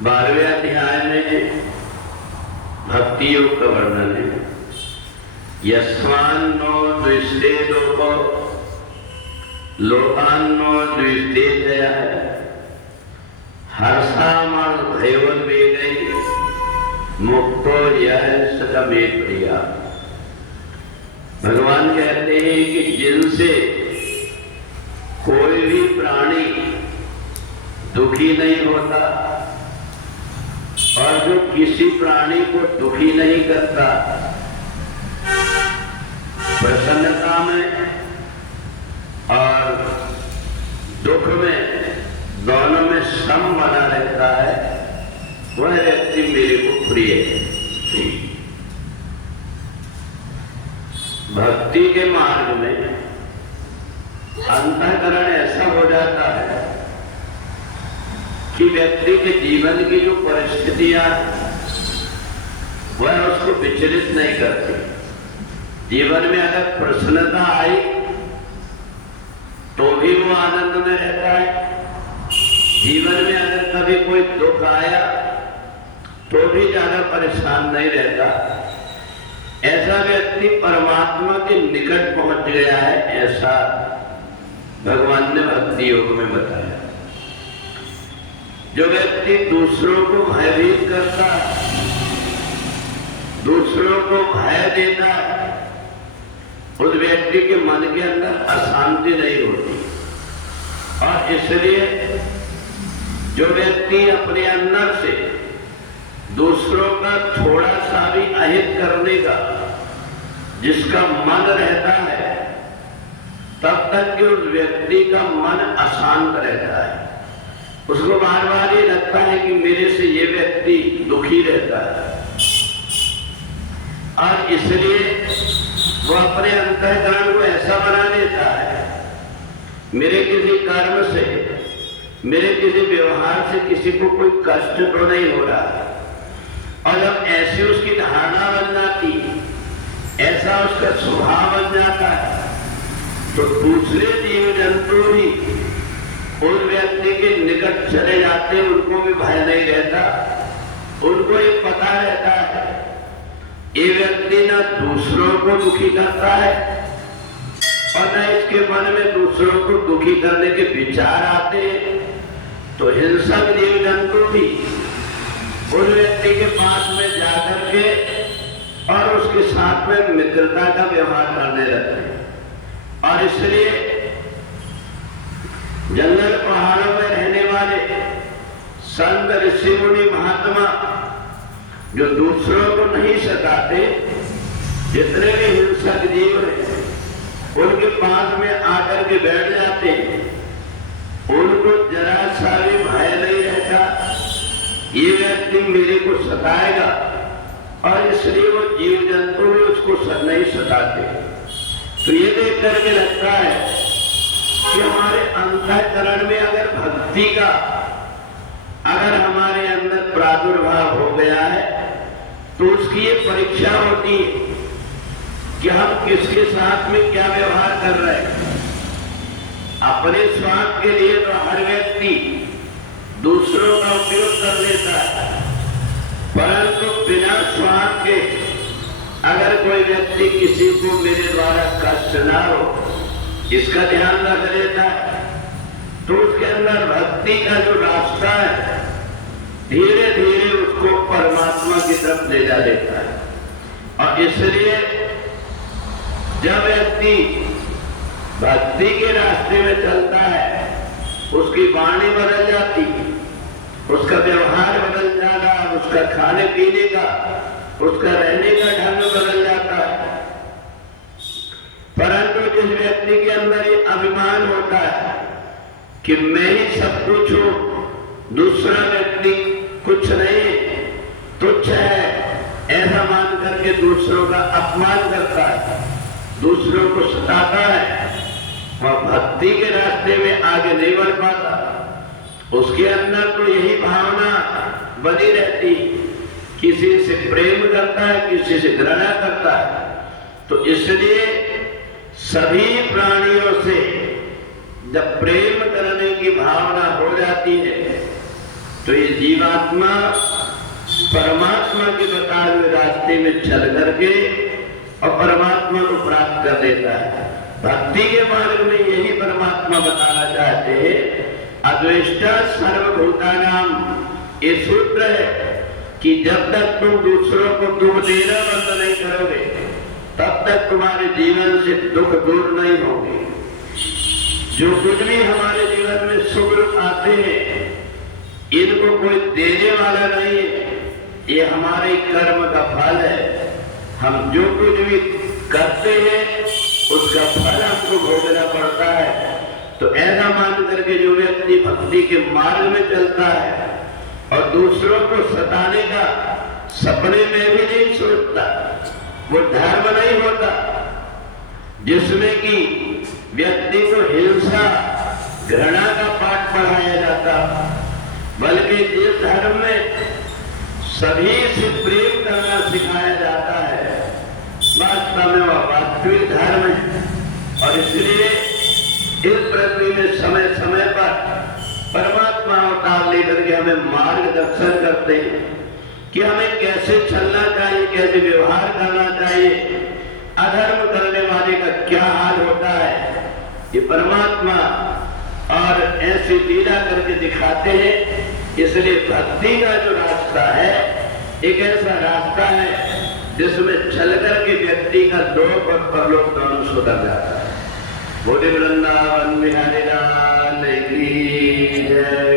12वें अध्याय में भक्ति योग का वर्णन है। यस्मान्नो द्विष्टे लोको लोकान्नो द्विष्टे जया हर्षामण भयोन्वेगै मुक्तो यह सतमे प्रिया। भगवान कहते हैं कि जिनसे कोई भी प्राणी दुखी नहीं होता और जो किसी प्राणी को दुखी नहीं करता, प्रसन्नता में और दुख में दोनों में सम बना रहता है, वह व्यक्ति मेरे को प्रिय है। भक्ति के मार्ग में अंतःकरण ऐसा हो जाता है कि व्यक्ति के जीवन की जो परिस्थितियां वह उसको विचलित नहीं करती। जीवन में अगर प्रसन्नता आई तो भी वो आनंद में रहता है, जीवन में अगर कभी कोई दुख आया तो भी ज्यादा परेशान नहीं रहता। ऐसा व्यक्ति परमात्मा के निकट पहुंच गया है, ऐसा भगवान ने भक्ति योग में बताया। जो व्यक्ति दूसरों को भयभीत करता है, दूसरों को भय देता है, उस व्यक्ति के मन के अंदर अशांति नहीं होती। और इसलिए जो व्यक्ति अपने अंदर से दूसरों का थोड़ा सा भी अहित करने का जिसका मन रहता है, तब तक कि उस व्यक्ति का मन अशांत रहता है। उसको बार बार ये लगता है कि मेरे से ये व्यक्ति दुखी रहता है, और इसलिए वो अपने अंतःकरण को ऐसा बना लेता है, मेरे किसी कर्म से, मेरे किसी व्यवहार से किसी को कोई कष्ट तो नहीं हो रहा। और जब ऐसी उसकी धारणा बन जाती, ऐसा उसका स्वभाव बन जाता है, तो दूसरे जीव जंतु भी उस व्यक्ति के निकट चले जाते, उनको भी भय नहीं रहता। उनको ये पता रहता है ये व्यक्ति न दूसरों को दुखी करता है और न इसके मन में दूसरों को दुखी करने के विचार आते हैं। तो हिंसक जीव जंतु भी उस व्यक्ति के पास में जाकर के और उसके साथ में मित्रता का व्यवहार करने लगते हैं। और इसलिए जंगल पहाड़ों में रहने वाले संत ऋषि मुनि महात्मा जो दूसरों को नहीं सताते, जितने भी हिंसक जीव हैं उनके पास में आकर के बैठ जाते हैं, उनको जरा सा भी भय नहीं रहता ये व्यक्ति मेरे को सताएगा, और इसलिए वो जीव जंतु भी उसको नहीं सताते। तो ये देख करके लगता है कि हमारे अंतःकरण में अगर भक्ति का अगर हमारे अंदर प्रादुर्भाव हो गया है, तो उसकी ये परीक्षा होती है कि हम किसके साथ में क्या व्यवहार कर रहे हैं। अपने स्वार्थ के लिए तो हर व्यक्ति दूसरों का उपयोग कर लेता है, परंतु बिना स्वार्थ के अगर कोई व्यक्ति किसी को मेरे द्वारा कष्ट ना हो इसका ध्यान रख लेता है, तो उसके अंदर भक्ति का जो रास्ता है धीरे धीरे उसको परमात्मा की तरफ ले जा देता है। और इसलिए जब व्यक्ति भक्ति के रास्ते में चलता है, उसकी वाणी बदल जाती, उसका व्यवहार बदल जाता, उसका खाने पीने का, उसका रहने का ढंग बदल जाता है। परंतु जिस व्यक्ति के अंदर ये अभिमान होता है कि मैं ही सब कुछ हूं, दूसरा व्यक्ति कुछ नहीं, तुच्छ है, ऐसा मान करके दूसरों का अपमान करता है, दूसरों को सताता है, वह भक्ति के रास्ते में आगे नहीं बढ़ पाता। उसके अंदर तो यही भावना बनी रहती, किसी से प्रेम करता है, किसी से घृणा करता है। तो इसलिए सभी प्राणियों से जब प्रेम करने की भावना हो जाती है तो ये जीवात्मा परमात्मा के बताए हुए रास्ते में चल करके और परमात्मा को प्राप्त कर लेता है। भक्ति के मार्ग में यही परमात्मा बताना चाहते हैं, अद्वेष्टा सर्वभूतानाम। ये सूत्र है कि जब तक तुम दूसरों को दुख देना बंद नहीं करोगे तब तक तुम्हारे जीवन से दुख दूर नहीं होंगे। जो कुछ भी हमारे जीवन में सुख दुख आते हैं इनको कोई देने वाला नहीं है, ये हमारे कर्म का फल है। हम जो कुछ भी करते हैं उसका फल हमको भोगना पड़ता है। तो ऐसा मान करके जो व्यक्ति भक्ति के मार्ग में चलता है और दूसरों को सताने का सपने में भी नहीं सोचता, वो धर्म नहीं होता। जिसमें कि व्यक्ति को हिंसा घृणा का पाठ पढ़ाया जाता, बल्कि जिस धर्म में सभी से प्रेम करना सिखाया जाता है वास्तव में वह वास्तविक धर्म है। और इसलिए इस पृथ्वी में समय समय पर परमात्मा अवतार लेकर के हमें मार्गदर्शन करते हैं कि हमें कैसे चलना चाहिए, कैसे व्यवहार करना चाहिए, अधर्म करने वाले का क्या हाल होता है, ये परमात्मा और ऐसी लीला करके दिखाते हैं। इसलिए भक्ति का जो रास्ता है एक ऐसा रास्ता है जिसमें चल करके व्यक्ति का लोक और परलोक दोनों सुधर जाता है। बोले वृंदावन बिहारी लाल की जय।